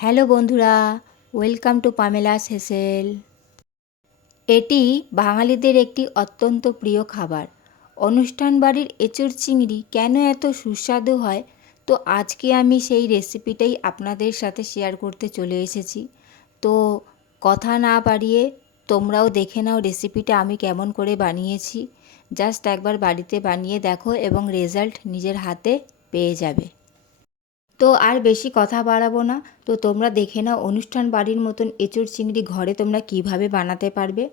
Hello বন্ধুরা, welcome to পামেলাস হেসেল। এটি বাঙালিদের একটি অত্যন্ত প্রিয় খাবার। অনুষ্ঠান বাড়ির এঁচোড় চিংড়ি কেন এত সুস্বাদু হয়, তো আজকে আমি সেই রেসিপিটাই আপনাদের সাথে শেয়ার করতে চলে এসেছি। তো কথা না বাড়িয়ে তোমরাও দেখে নাও রেসিপিটা আমি কেমন করে বানিয়েছি। জাস্ট একবার বাড়িতে বানিয়ে দেখো এবং রেজাল্ট নিজের হাতে পেয়ে যাবে। তো আর বেশি কথা বাড়াবো না, তো তোমরা দেখে নাও অনুষ্ঠান বাড়ির মতন এঁচোড় চিংড়ি ঘরে তোমরা কিভাবে বানাতে পারবে।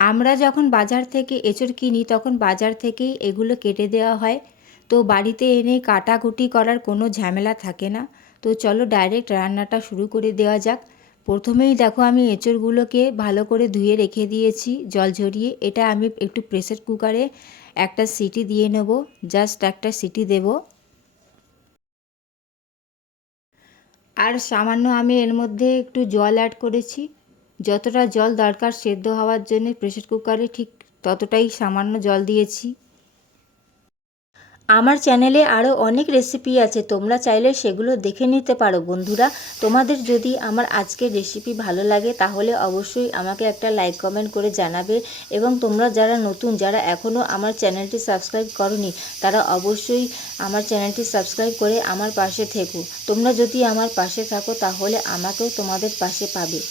আমরা যখন বাজার থেকে এঁচোড় কিনি তখন বাজার থেকেই এগুলো কেটে দেওয়া হয়, তো বাড়িতে এনে কাটাকুটি করার কোনো ঝামেলা থাকে না। তো চলো ডাইরেক্ট রান্নাটা শুরু করে দেওয়া যাক। প্রথমেই দেখো আমি এঁচোড়গুলোকে ভালো করে ধুয়ে রেখে দিয়েছি জল ঝরিয়ে। এটা আমি একটু প্রেসার কুকারে একটা সিটি দিয়ে নেব, জাস্ট একটা সিটি দেবো। আর সামান্য আমি এর মধ্যে একটু জল অ্যাড করেছি। যতটা জল দরকার সেদ্ধ হওয়ার জন্য প্রেসার কুকারে ঠিক ততটাই সামান্য জল দিয়েছি। আমার চ্যানেলে আরও অনেক রেসিপি আছে, তোমরা চাইলে সেগুলো দেখে নিতে পারো বন্ধুরা। তোমাদের যদি আমার আজকের রেসিপি ভালো লাগে তাহলে অবশ্যই আমাকে একটা লাইক কমেন্ট করে জানাবে, এবং তোমরা যারা নতুন, যারা এখনও আমার চ্যানেলটি সাবস্ক্রাইব করোনি, তারা অবশ্যই আমার চ্যানেলটি সাবস্ক্রাইব করে আমার পাশে থেকো। তোমরা যদি আমার পাশে থাকো তাহলে আমাকেও তোমাদের পাশে পাবে।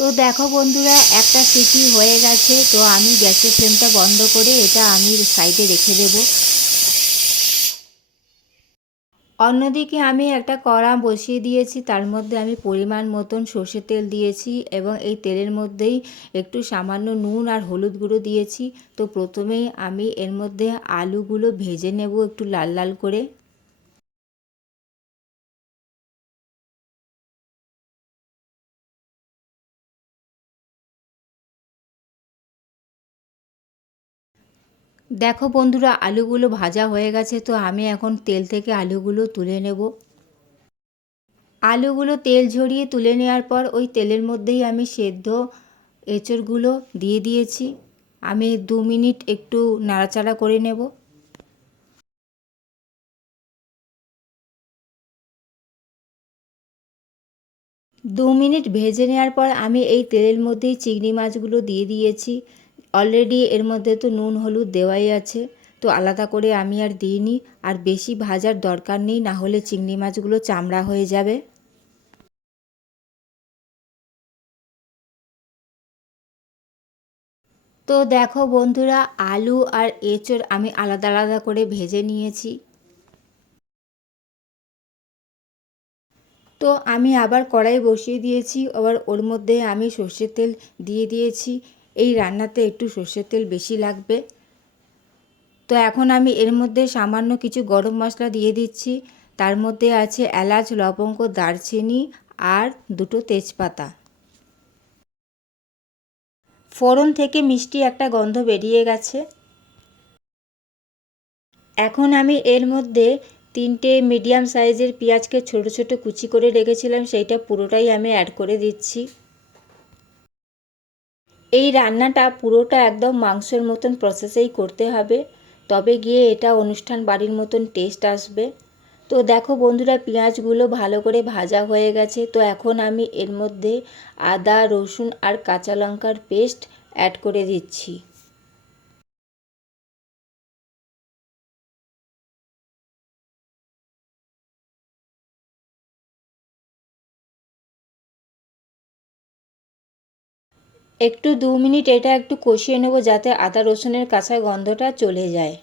তো দেখো বন্ধুরা, একটা সিটি হয়ে গেছে, তো আমি গ্যাসের ফ্লেমটা বন্ধ করে এটা আমি সাইডে রেখে দেব। অন্যদিকে আমি একটা কড়া বসিয়ে দিয়েছি, তার মধ্যে আমি পরিমাণ মতন সর্ষের তেল দিয়েছি এবং এই তেলের মধ্যেই একটু সামান্য নুন আর হলুদ গুঁড়ো দিয়েছি। তো প্রথমেই আমি এর মধ্যে আলুগুলো ভেজে নেব একটু লাল লাল করে। দেখো বন্ধুরা, আলুগুলো ভাজা হয়ে গেছে, তো আমি এখন তেল থেকে আলুগুলো তুলে নেব। আলুগুলো তেল ঝরিয়ে তুলে নেওয়ার পর ওই তেলের মধ্যেই আমি সেদ্ধ এঁচোড়গুলো দিয়ে দিয়েছি। আমি 2 মিনিট একটু নাড়াচাড়া করে নেব। 2 মিনিট ভেজে নেওয়ার পর আমি এই তেলের মধ্যেই চিংড়ি মাছগুলো দিয়ে দিয়েছি। অলরেডি এর মধ্যে তো নুন হলুদ দেওয়াই আছে, তো আলাদা করে আমি আর দিইনি। আর বেশি ভাজার দরকার নেই, না হলে চিংড়ি মাছগুলো চামড়া হয়ে যাবে। তো দেখো বন্ধুরা, আলু আর এঁচোড় আমি আলাদা আলাদা করে ভেজে নিয়েছি। তো আমি আবার কড়াই বসিয়ে দিয়েছি, আবার ওর মধ্যে আমি সর্ষের তেল দিয়ে দিয়েছি। এই রান্নাতে একটু সর্ষের তেল বেশি লাগবে। তো এখন আমি এর মধ্যে সামান্য কিছু গরম মশলা দিয়ে দিচ্ছি। তার মধ্যে আছে এলাচ, লবঙ্গ, দারচিনি আর 2টো তেজপাতা। ফোড়ন থেকে মিষ্টি একটা গন্ধ বেরিয়ে গেছে। এখন আমি এর মধ্যে 3টে মিডিয়াম সাইজের পেঁয়াজকে ছোট ছোট কুচি করে রেখেছিলাম, সেইটা পুরোটাই আমি অ্যাড করে দিচ্ছি। এই রান্নাটা পুরোটা একদম মাংসের মতন প্রসেসেই করতে হবে, তবে গিয়ে এটা অনুষ্ঠান বাড়ির মতন টেস্ট আসবে। তো দেখো বন্ধুরা, পেঁয়াজগুলো ভালো করে ভাজা হয়ে গেছে, তো এখন আমি এর মধ্যে আদা, রসুন আর কাঁচা লঙ্কার পেস্ট অ্যাড করে দিচ্ছি। একটু 2 মিনিট এটা একটু কষিয়ে নেব, যাতে আদা রসুনের কাঁচা গন্ধটা চলে যায়।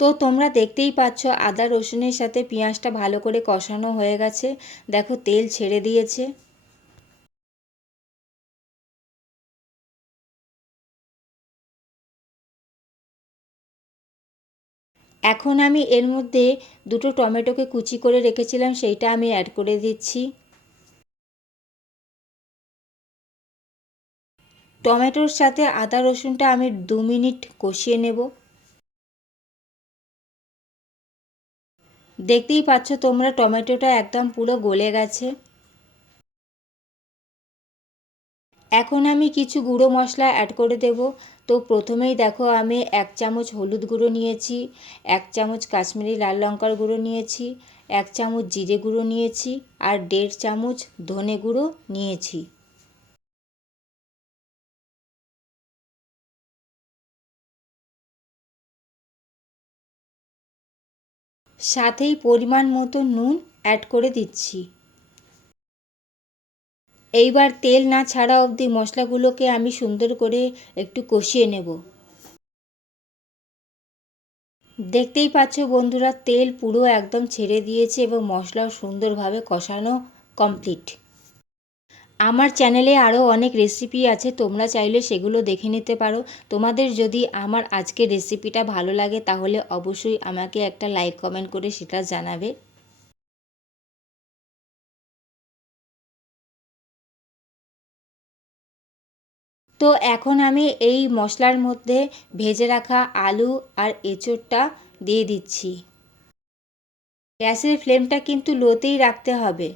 তো তোমরা দেখতেই পাচ্ছ আদা রসুনের সাথে পেঁয়াজটা ভালো করে কষানো হয়ে গেছে। দেখো তেল ছেড়ে দিয়েছে। এখন আমি এর মধ্যে 2টো টমেটোকে কুচি করে রেখেছিলাম, সেইটা আমি অ্যাড করে দিচ্ছি। টমেটোর সাথে আদা রসুনটা আমি 2 মিনিট কষিয়ে নেব। দেখতেই পাচ্ছ তোমরা টমেটোটা একদম পুরো গলে গেছে। এখন আমি কিছু গুঁড়ো মশলা অ্যাড করে দেব। তো প্রথমেই দেখো আমি 1 চামচ হলুদ গুঁড়ো নিয়েছি, 1 চামচ কাশ্মীরি লাল লঙ্কার গুঁড়ো নিয়েছি, 1 চামচ জিরে গুঁড়ো নিয়েছি আর 1.5 চামচ ধনে গুঁড়ো নিয়েছি। সাথেই পরিমাণ মতো নুন অ্যাড করে দিচ্ছি। এইবার তেল না ছাড়া অবধি মশলাগুলোকে আমি সুন্দর করে একটু কষিয়ে নেব। দেখতেই পাচ্ছ বন্ধুরা, তেল পুরো একদম ছেড়ে দিয়েছে এবং মশলাও সুন্দরভাবে কষানো কমপ্লিট। আমার চ্যানেলে আরও অনেক রেসিপি আছে, তোমরা চাইলে সেগুলো দেখে নিতে পারো। তোমাদের যদি আমার আজকের রেসিপিটা ভালো লাগে তাহলে অবশ্যই আমাকে একটা লাইক কমেন্ট করে সেটা জানাবে। তো এখন আমি এই মশলার মধ্যে ভেজে রাখা আলু আর এঁচোড়টা দিয়ে দিচ্ছি। গ্যাসের ফ্লেমটা কিন্তু লোতেই রাখতে হবে।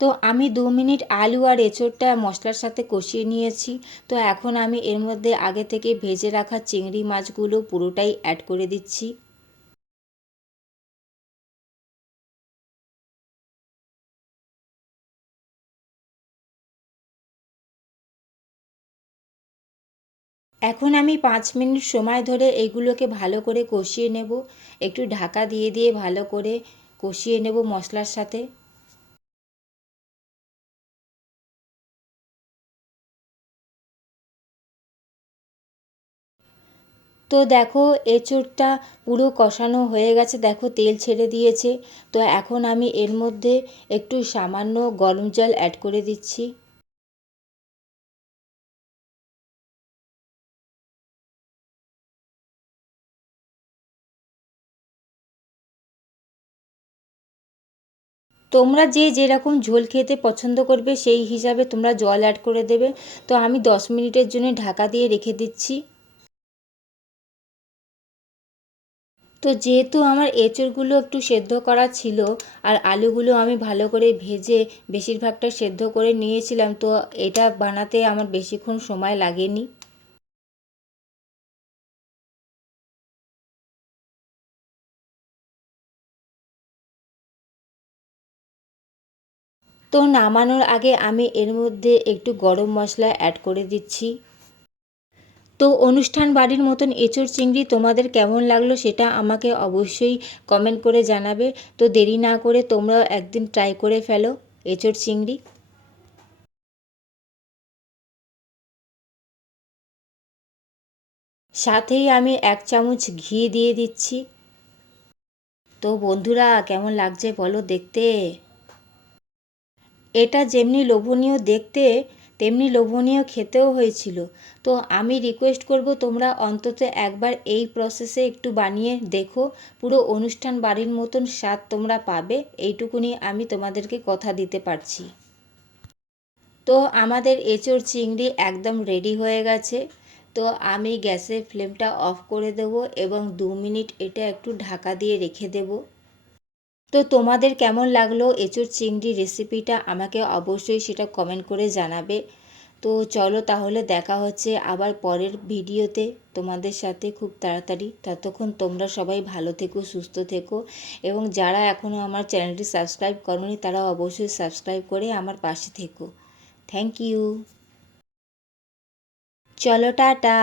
তো আমি 2 মিনিট আলু আর এঁচোড়টা মশলার সাথে কষিয়ে নিয়েছি। তো এখন আমি এর মধ্যে আগে থেকে ভেজে রাখা চিংড়ি মাছগুলো পুরোটাই অ্যাড করে দিচ্ছি। এখন আমি 5 মিনিট সময় ধরে এইগুলোকে ভালো করে কষিয়ে নেব। একটু ঢাকা দিয়ে দিয়ে ভালো করে কষিয়ে নেব মশলার সাথে। তো দেখো এঁচোড়টা পুরো কষানো হয়ে গেছে, দেখো তেল ছেড়ে দিয়েছে। তো এখন আমি এর মধ্যে একটু সামান্য গরম জল অ্যাড করে দিচ্ছি। তোমরা যে যেরকম ঝোল খেতে পছন্দ করবে সেই হিসাবে তোমরা জল অ্যাড করে দেবে। তো আমি 10 মিনিটের জন্য ঢাকা দিয়ে রেখে দিচ্ছি। তো যেহেতু আমার এঁচোড়গুলো একটু সেদ্ধ করা ছিল আর আলুগুলো আমি ভালো করে ভেজে বেশিরভাগটা সেদ্ধ করে নিয়েছিলাম, তো এটা বানাতে আমার বেশিক্ষণ সময় লাগেনি। তো নামানোর আগে আমি এর মধ্যে একটু গরম মশলা অ্যাড করে দিচ্ছি। তো অনুষ্ঠান বাড়ির মতন এঁচোড় চিংড়ি তোমাদের কেমন লাগলো সেটা আমাকে অবশ্যই কমেন্ট করে জানাবে। তো দেরি না করে তোমরাও একদিন ট্রাই করে ফেলো এঁচোড় চিংড়ি। সাথেই আমি 1 চামচ ঘি দিয়ে দিচ্ছি। তো বন্ধুরা কেমন লাগছে বলো দেখতে। এটা যেমনি লোভনীয় দেখতে তেমনি লোভনীয় খেতেও হয়েছিল। তো আমি রিকোয়েস্ট করব তোমরা অন্তত একবার এই প্রসেসে একটু বানিয়ে দেখো, পুরো অনুষ্ঠান বাড়ির মতন স্বাদ তোমরা পাবে, এইটুকুনি আমি তোমাদেরকে কথা দিতে পারছি। তো আমাদের এঁচোড় চিংড়ি একদম রেডি হয়ে গেছে। তো আমি গ্যাসের ফ্লেমটা অফ করে দেব এবং 2 মিনিট এটা একটু ঢাকা দিয়ে রেখে দেব। তো তোমাদের কেমন লাগলো এঁচোড় চিংড়ি রেসিপিটা আমাকে অবশ্যই সেটা কমেন্ট করে জানাবে। তো চলো তাহলে দেখা হচ্ছে আবার পরের ভিডিওতে তোমাদের সাথে খুব তাড়াতাড়ি। ততক্ষণ তোমরা সবাই ভালো থেকো, সুস্থ থেকো এবং যারা এখনও আমার চ্যানেলটি সাবস্ক্রাইব করোনি তারা অবশ্যই সাবস্ক্রাইব করে আমার পাশে থেকো। Thank you. চলো টাটা।